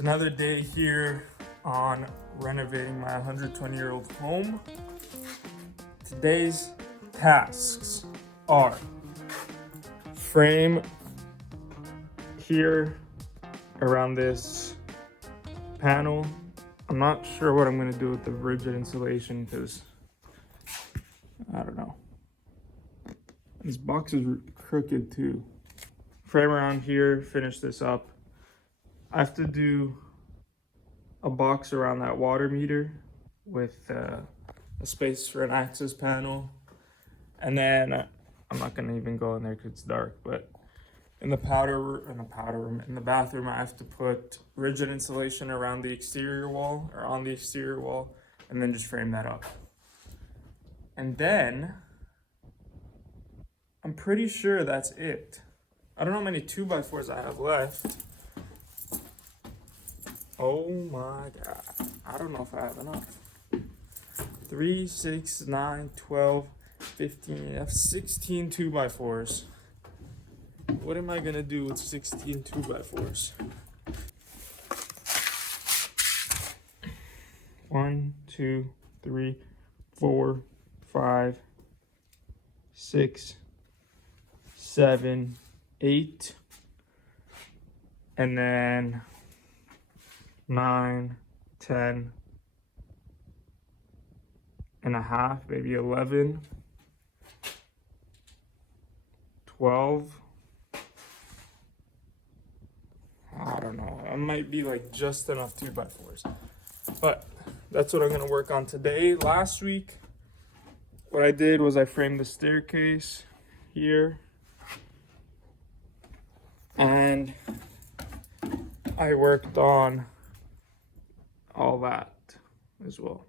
It's another day here on renovating my 120-year-old home. Today's tasks are frame here around this panel. I'm not sure what I'm going to do with the rigid insulation because I don't know. This box is crooked too. Frame around here, finish this up. I have to do a box around that water meter with a space for an access panel. And then I'm not gonna even go in there because it's dark, but in the bathroom, I have to put rigid insulation around the exterior wall or on the exterior wall, and then just frame that up. And then I'm pretty sure that's it. I don't know how many 2x4s I have left. Oh my god. I don't know if I have enough. 3, 6, 9, 12, 15. I have 16 2x4s. What am I gonna do with 16 2x4s? 1, 2, 3, 4, 5, 6, 7, 8, and then 9, 10 and a half, maybe 11, 12. I don't know. It might be like just enough 2x4s. But that's what I'm going to work on today. Last week, what I did was I framed the staircase here. And I worked on all that as well.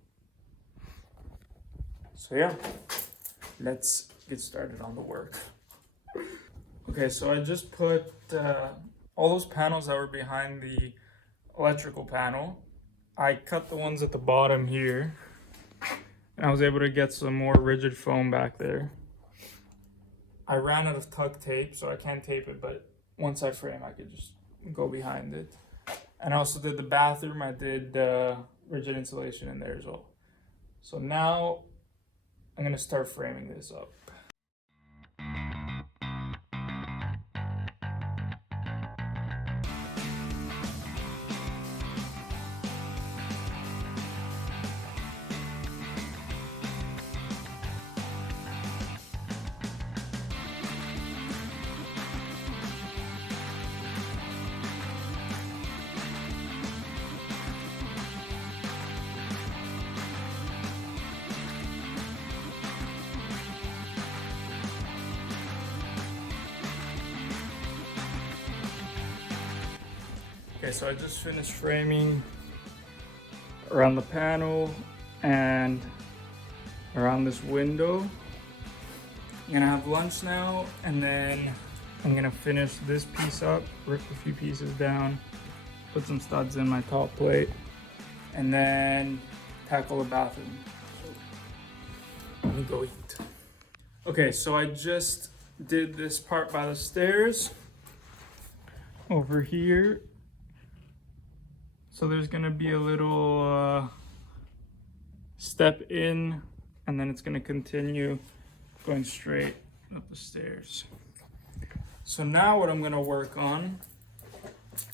So yeah, let's get started on the work. Okay, so I just put all those panels that were behind the electrical panel. I cut the ones at the bottom here, and I was able to get some more rigid foam back there. I ran out of tuck tape, so I can't tape it, but once I frame, I could just go behind it. And I also did the bathroom. I did rigid insulation in there as well. So now I'm gonna start framing this up. Okay, so I just finished framing around the panel and around this window. I'm gonna have lunch now, and then I'm gonna finish this piece up, rip a few pieces down, put some studs in my top plate, and then tackle the bathroom. So, let me go eat. Okay, so I just did this part by the stairs over here. So there's gonna be a little step in, and then it's gonna continue going straight up the stairs. So now what I'm gonna work on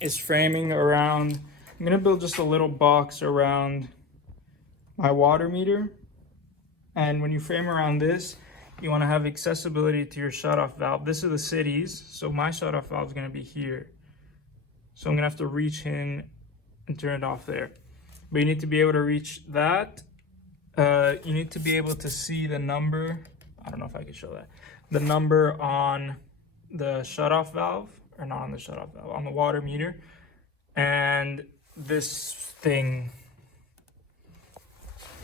is framing around. I'm gonna build just a little box around my water meter. And when you frame around this, you wanna have accessibility to your shutoff valve. This is the city's, so my shutoff valve is gonna be here. So I'm gonna have to reach in and turn it off there. But you need to be able to reach that. You need to be able to see the number. I don't know if I can show that. The number on the shutoff valve, or not on the shutoff valve, on the water meter. And this thing,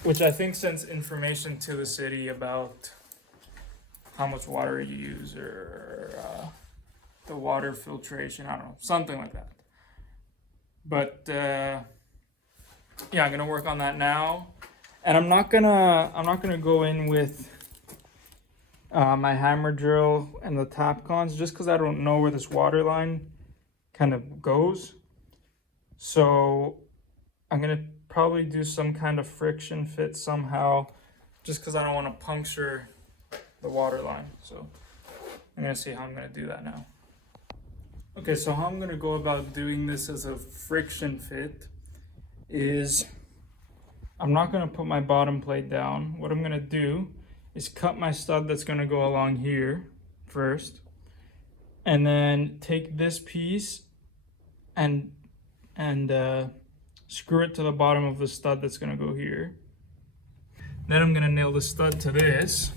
which I think sends information to the city about how much water you use, or the water filtration, I don't know, something like that. But yeah, I'm gonna work on that now, and I'm not gonna go in with my hammer drill and the tap cons just because I don't know where this water line kind of goes. So I'm gonna probably do some kind of friction fit somehow, just because I don't want to puncture the water line. So I'm gonna see how I'm gonna do that now. Okay, so how I'm gonna go about doing this as a friction fit is I'm not gonna put my bottom plate down. What I'm gonna do is cut my stud that's gonna go along here first, and then take this piece and screw it to the bottom of the stud that's gonna go here. Then I'm gonna nail the stud to this,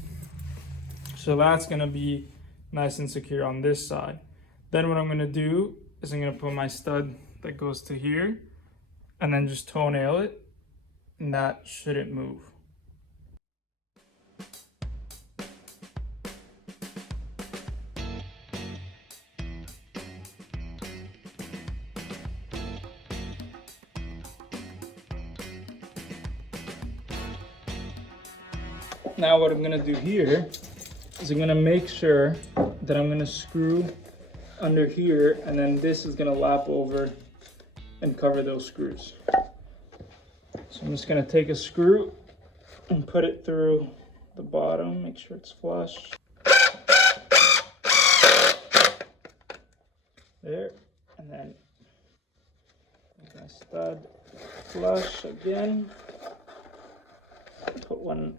so that's gonna be nice and secure on this side. Then what I'm gonna do is I'm gonna put my stud that goes to here and then just toe nail it, and that shouldn't move. Now what I'm gonna do here is I'm gonna make sure that I'm gonna screw under here, and then this is gonna lap over and cover those screws. So I'm just gonna take a screw and put it through the bottom, make sure it's flush. There, and then make my stud flush again. Put one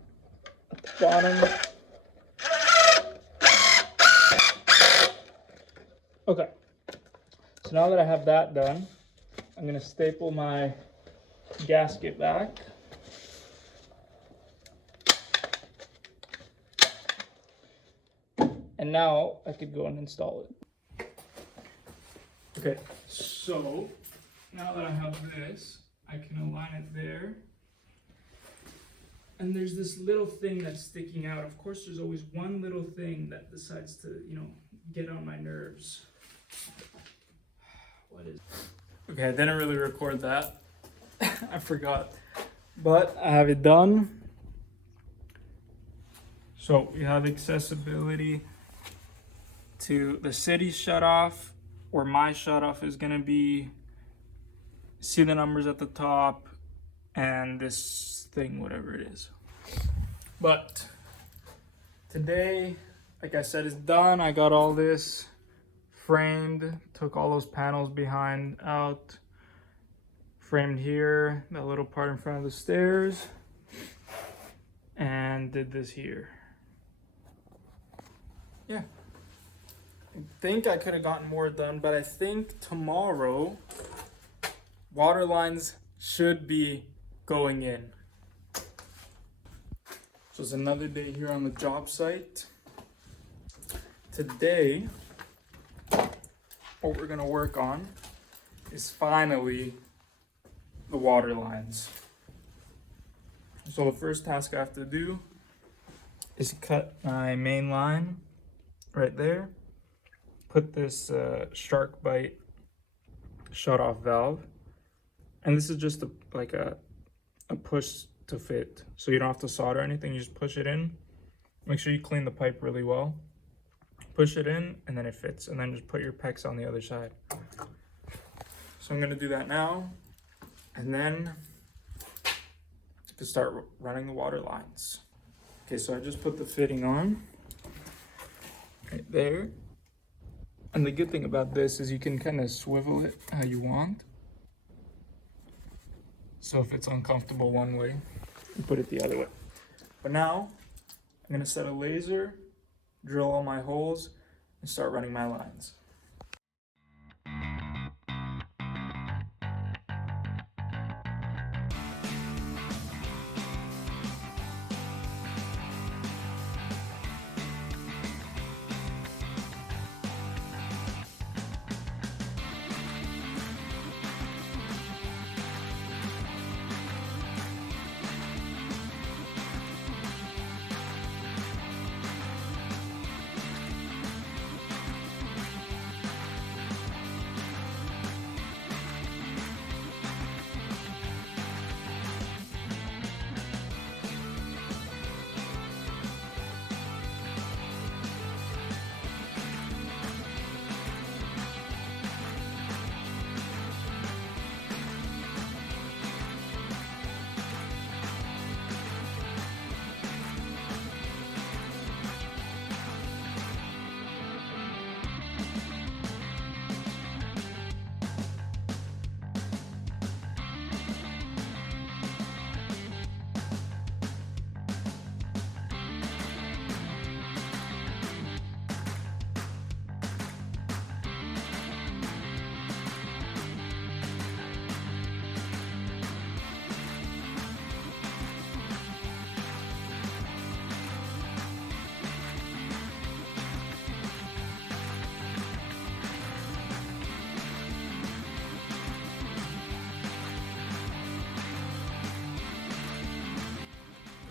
at the bottom. Okay, so now that I have that done, I'm gonna staple my gasket back. And now I could go and install it. Okay, so now that I have this, I can align it there. And there's this little thing that's sticking out. Of course, there's always one little thing that decides to, get on my nerves. What is it? Okay, I didn't really record that. I forgot. But I have it done. So we have accessibility to the city shutoff, where my shutoff is gonna be. See the numbers at the top, and this thing, whatever it is. But today, like I said, is done. I got all this framed, took all those panels behind out, framed here, that little part in front of the stairs, and did this here. Yeah. I think I could have gotten more done, but I think tomorrow water lines should be going in. So it's another day here on the job site. Today, what we're gonna work on is finally the water lines. So the first task I have to do is cut my main line right there. Put this shark bite shut off valve. And this is just a push to fit. So you don't have to solder anything, you just push it in. Make sure you clean the pipe really well. Push it in and then it fits. And then just put your pecs on the other side. So I'm gonna do that now. And then to start running the water lines. Okay, so I just put the fitting on right there. And the good thing about this is you can kind of swivel it how you want. So if it's uncomfortable one way, you put it the other way. But now, I'm gonna set a laser, drill all my holes, and start running my lines.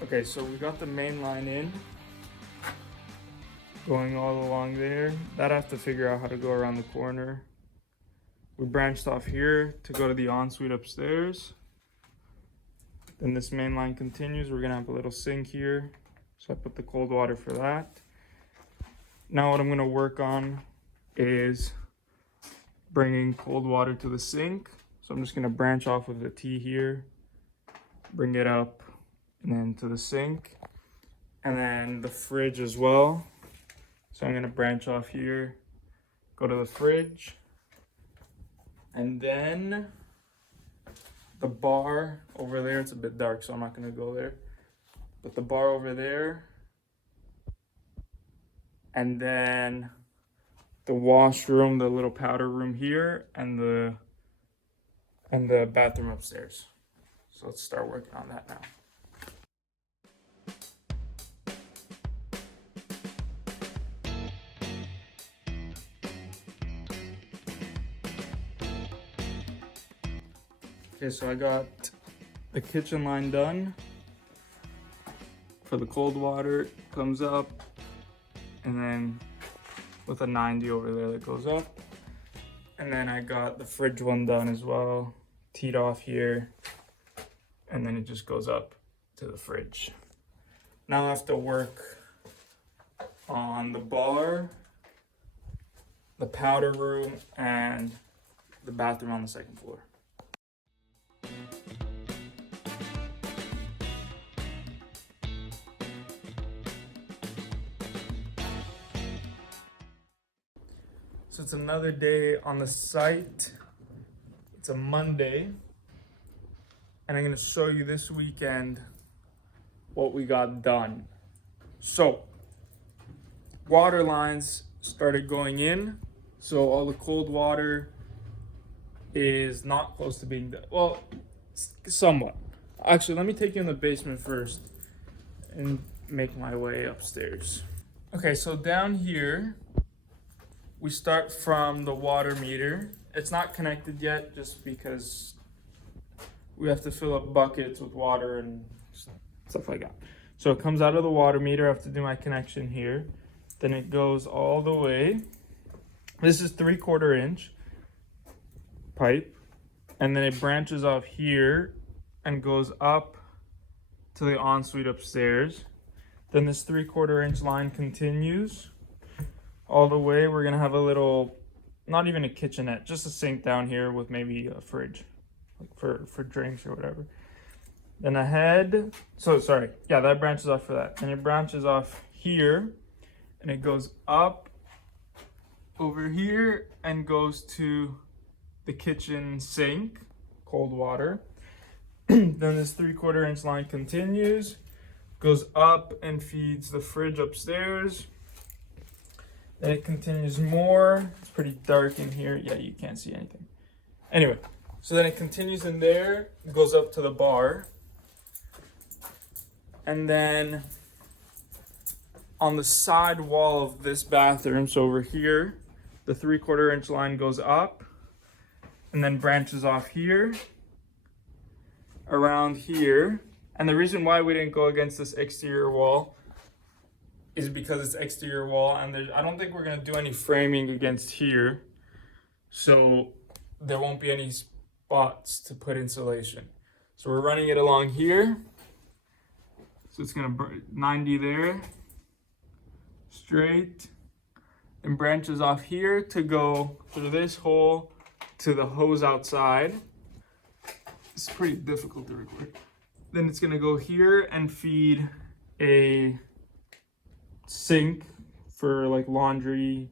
Okay, so we got the main line in, going all along there. That I have to figure out how to go around the corner. We branched off here to go to the ensuite upstairs. Then this main line continues. We're gonna have a little sink here. So I put the cold water for that. Now what I'm gonna work on is bringing cold water to the sink. So I'm just gonna branch off with the T here, bring it up and then to the sink. And then the fridge as well. So I'm gonna branch off here, go to the fridge. And then the bar over there, it's a bit dark, so I'm not gonna go there. But the bar over there, and then the washroom, the little powder room here, and the bathroom upstairs. So let's start working on that now. Okay, so I got the kitchen line done. For the cold water, comes up, and then with a 90 over there that goes up. And then I got the fridge one done as well, teed off here, and then it just goes up to the fridge. Now I have to work on the bar, the powder room, and the bathroom on the second floor. So it's another day on the site. It's a Monday. And I'm gonna show you this weekend what we got done. So, water lines started going in. So all the cold water is not close to being done. Well, somewhat. Actually, let me take you in the basement first and make my way upstairs. Okay, so down here, we start from the water meter. It's not connected yet just because we have to fill up buckets with water and stuff like that. So it comes out of the water meter. I have to do my connection here. Then it goes all the way. This is 3/4 inch pipe. And then it branches off here and goes up to the ensuite upstairs. Then this 3/4 inch line continues all the way. We're gonna have a little, not even a kitchenette, just a sink down here with maybe a fridge, like for drinks or whatever. Then ahead, so sorry, yeah, that branches off for that. And it branches off here, and it goes up over here and goes to the kitchen sink, cold water. Then this 3/4 inch line continues, goes up and feeds the fridge upstairs. Then it continues more. It's pretty dark in here. Yeah, you can't see anything. Anyway, so then it continues in there, goes up to the bar. And then on the side wall of this bathroom, so over here, the 3/4 inch line goes up and then branches off here, around here. And the reason why we didn't go against this exterior wall is because it's exterior wall, and I don't think we're gonna do any framing against here, so there won't be any spots to put insulation. So we're running it along here. So it's gonna 90 there, straight, and branches off here to go through this hole to the hose outside. It's pretty difficult to record. Then it's gonna go here and feed a sink for like laundry.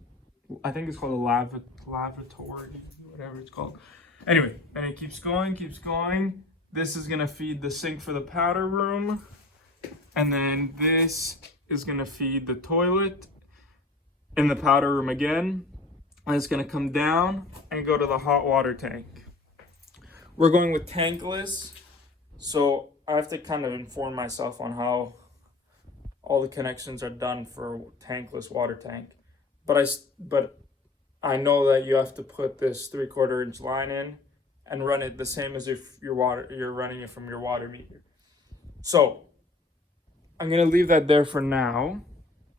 I think it's called a lavatory, whatever it's called. Anyway, and it keeps going, keeps going. This is gonna feed the sink for the powder room. And then this is gonna feed the toilet in the powder room again. And it's gonna come down and go to the hot water tank. We're going with tankless, so I have to kind of inform myself on how all the connections are done for tankless water tank. But I know that you have to put this 3/4 inch line in and run it the same as if you're running it from your water meter. So I'm gonna leave that there for now,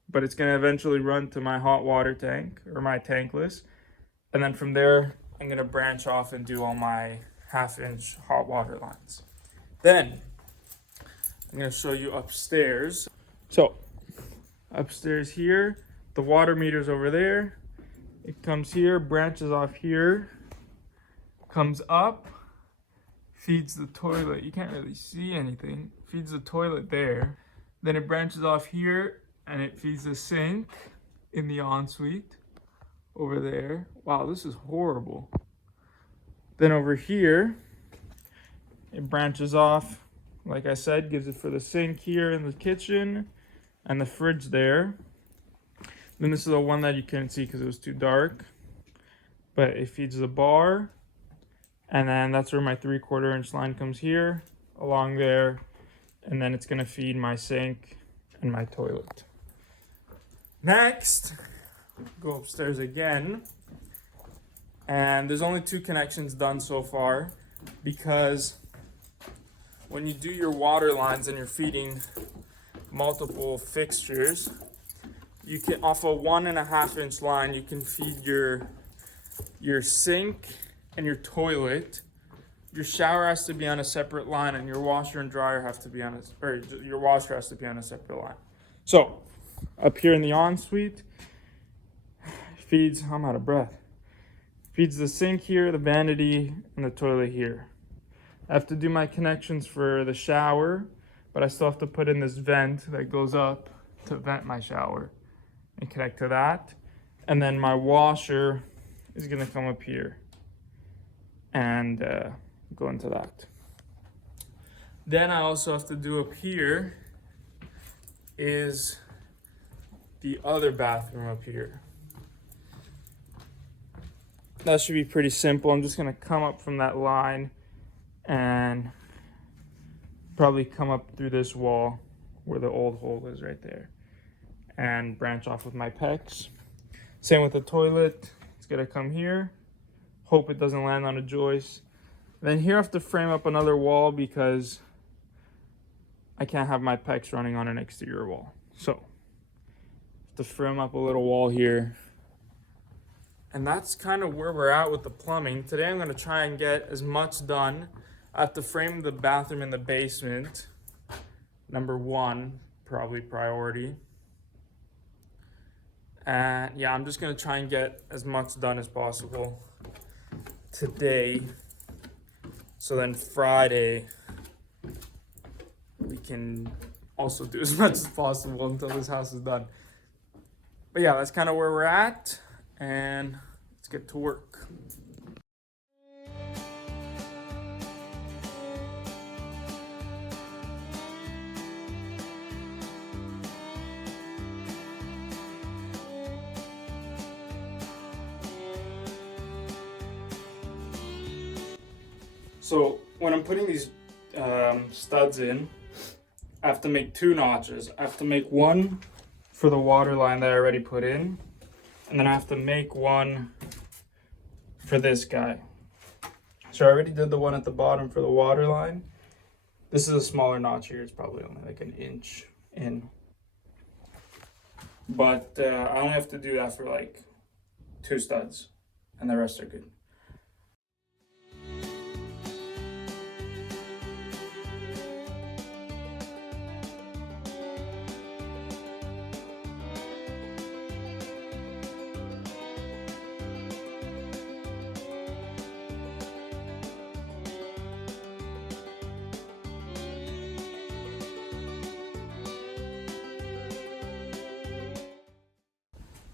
but it's gonna eventually run to my hot water tank or my tankless. And then from there, I'm gonna branch off and do all my 1/2 inch hot water lines. Then I'm gonna show you upstairs. So upstairs here, the water meter's over there. It comes here, branches off here, comes up, feeds the toilet. You can't really see anything. Feeds the toilet there. Then it branches off here and it feeds the sink in the ensuite over there. Wow, this is horrible. Then over here, it branches off, like I said, gives it for the sink here in the kitchen and the fridge there. Then this is the one that you couldn't see because it was too dark, but it feeds the bar. And then that's where my 3/4 inch line comes here, along there. And then it's gonna feed my sink and my toilet. Next, go upstairs again. And there's only 2 connections done so far, because when you do your water lines and you're feeding multiple fixtures, you can, off a 1.5 inch line, you can feed your sink and your toilet. Your shower has to be on a separate line, and your washer and dryer have to be on a, or your washer has to be on a separate line. So up here in the ensuite, feeds, I'm out of breath, feeds the sink here, the vanity, and the toilet here. I have to do my connections for the shower, but I still have to put in this vent that goes up to vent my shower and connect to that. And then my washer is gonna come up here and go into that. Then I also have to do up here is the other bathroom up here. That should be pretty simple. I'm just gonna come up from that line and probably come up through this wall where the old hole is right there and branch off with my pecs. Same with the toilet. It's gonna come here. Hope it doesn't land on a joist. Then here I have to frame up another wall because I can't have my pecs running on an exterior wall. So I have to frame up a little wall here. And that's kind of where we're at with the plumbing. Today I'm gonna try and get as much done. I have to frame the bathroom in the basement. Number 1, probably priority. And yeah, I'm just gonna try and get as much done as possible today. So then Friday, we can also do as much as possible until this house is done. But yeah, that's kind of where we're at, and let's get to work. So when I'm putting these studs in, I have to make 2 notches. I have to make one for the water line that I already put in, and then I have to make one for this guy. So I already did the one at the bottom for the water line. This is a smaller notch here. It's probably only like 1 inch in. But I only have to do that for like 2 studs, and the rest are good.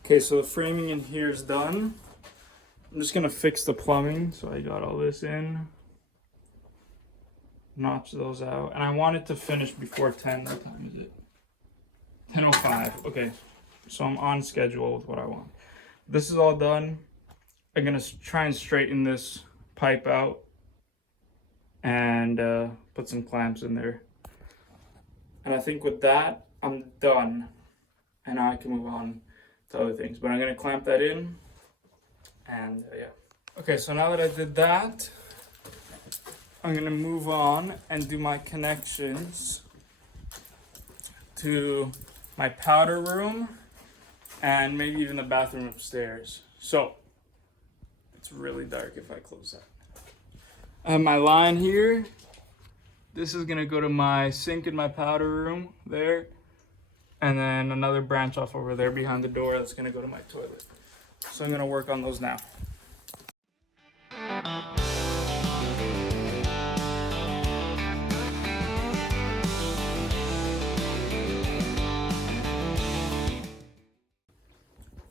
Okay, so the framing in here is done. I'm just gonna fix the plumbing. So I got all this in, notch those out, and I want it to finish before 10. What time is it? 10:05. Okay, so I'm on schedule with what I want. This is all done. I'm gonna try and straighten this pipe out and put some clamps in there. And I think with that, I'm done. And now I can move on to other things. But I'm gonna clamp that in, and yeah. Okay, so now that I did that, I'm gonna move on and do my connections to my powder room and maybe even the bathroom upstairs. So it's really dark if I close that. I have my line here. This is gonna go to my sink in my powder room there. And then another branch off over there behind the door that's gonna go to my toilet. So I'm gonna work on those now.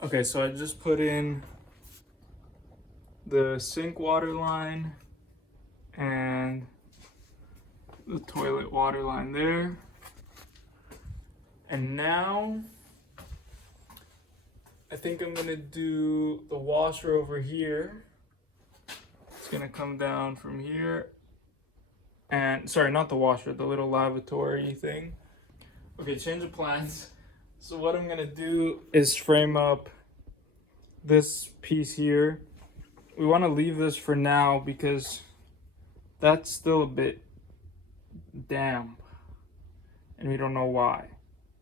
Okay, so I just put in the sink water line and the toilet water line there. And now I think I'm gonna do the washer over here. It's gonna come down from here. And sorry, not the washer, the little lavatory thing. Okay, change of plans. So what I'm gonna do is frame up this piece here. We wanna leave this for now because that's still a bit damp and we don't know why.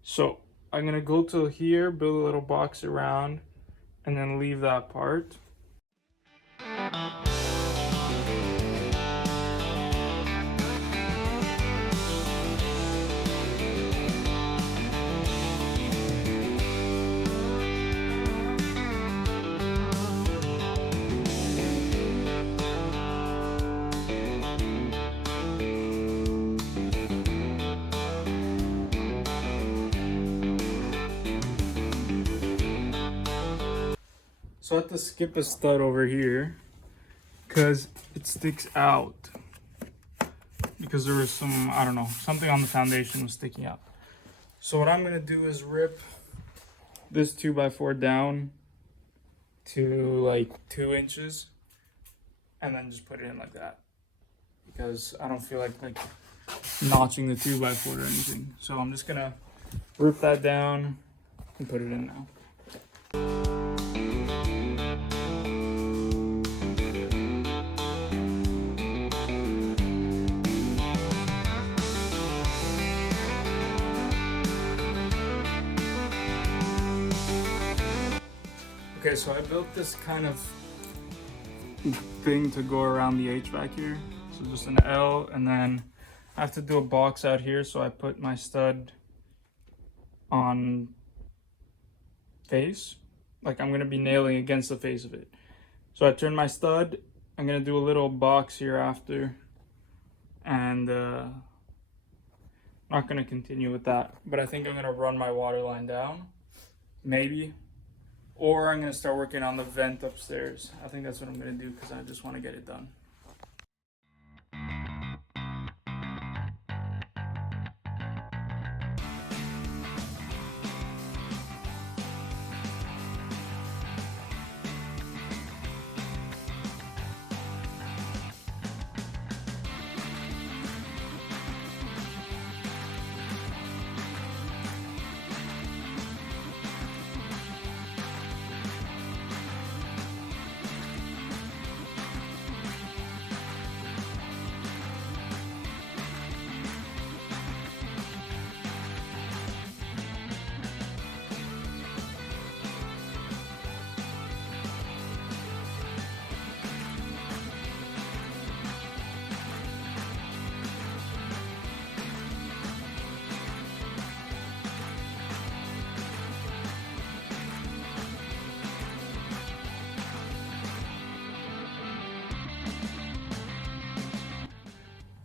So I'm gonna go to here, build a little box around, and then leave that part. So I have to skip a stud over here because it sticks out. Because there was some, I don't know, something on the foundation was sticking out. So what I'm gonna do is rip this 2x4 down to like 2 inches and then just put it in like that. Because I don't feel like notching the 2x4 or anything. So I'm just gonna rip that down and put it in now. Okay, so I built this kind of thing to go around the HVAC here. So just an L, and then I have to do a box out here, so I put my stud on face. Like I'm gonna be nailing against the face of it. So I turn my stud, I'm gonna do a little box here after, and not gonna continue with that. But I think I'm gonna run my water line down, maybe. Or I'm gonna start working on the vent upstairs. I think that's what I'm gonna do because I just want to get it done.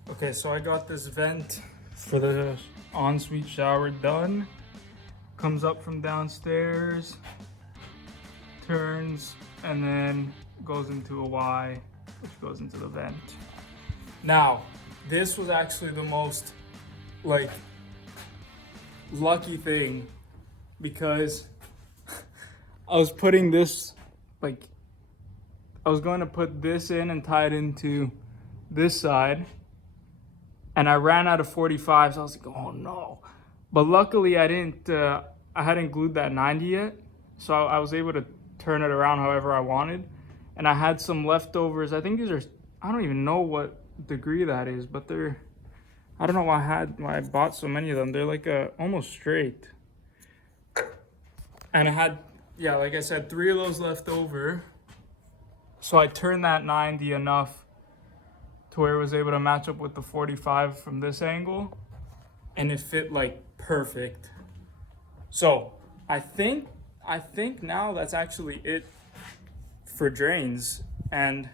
Okay, so I got this vent for the ensuite shower done. Comes up from downstairs, turns, and then goes into a Y, which goes into the vent. Now, this was actually the most, like, lucky thing because I was putting this, like, I was going to put this in and tie it into this side. And I ran out of 45, so I was like, oh no. But luckily I hadn't glued that 90 yet. So I was able to turn it around however I wanted. And I had some leftovers. I think these are, I don't even know what degree that is, but they're I don't know why I bought so many of them. They're like almost straight. And I had, yeah, like I said, 3 of those left over. So I turned that 90 enough to where it was able to match up with the 45 from this angle. And it fit like perfect. So I think now that's actually it for drains and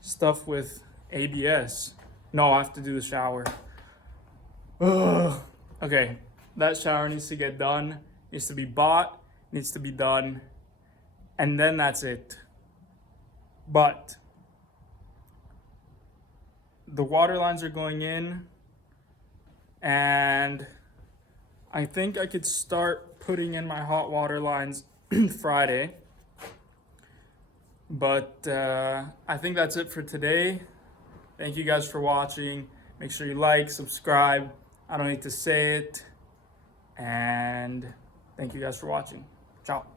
stuff with ABS. No, I have to do the shower. Ugh. Okay, that shower needs to get done, needs to be bought, needs to be done, and then that's it. But the water lines are going in, and I think I could start putting in my hot water lines Friday. But I think that's it for today. Thank you guys for watching. Make sure you like, subscribe. I don't need to say it. And thank you guys for watching. Ciao.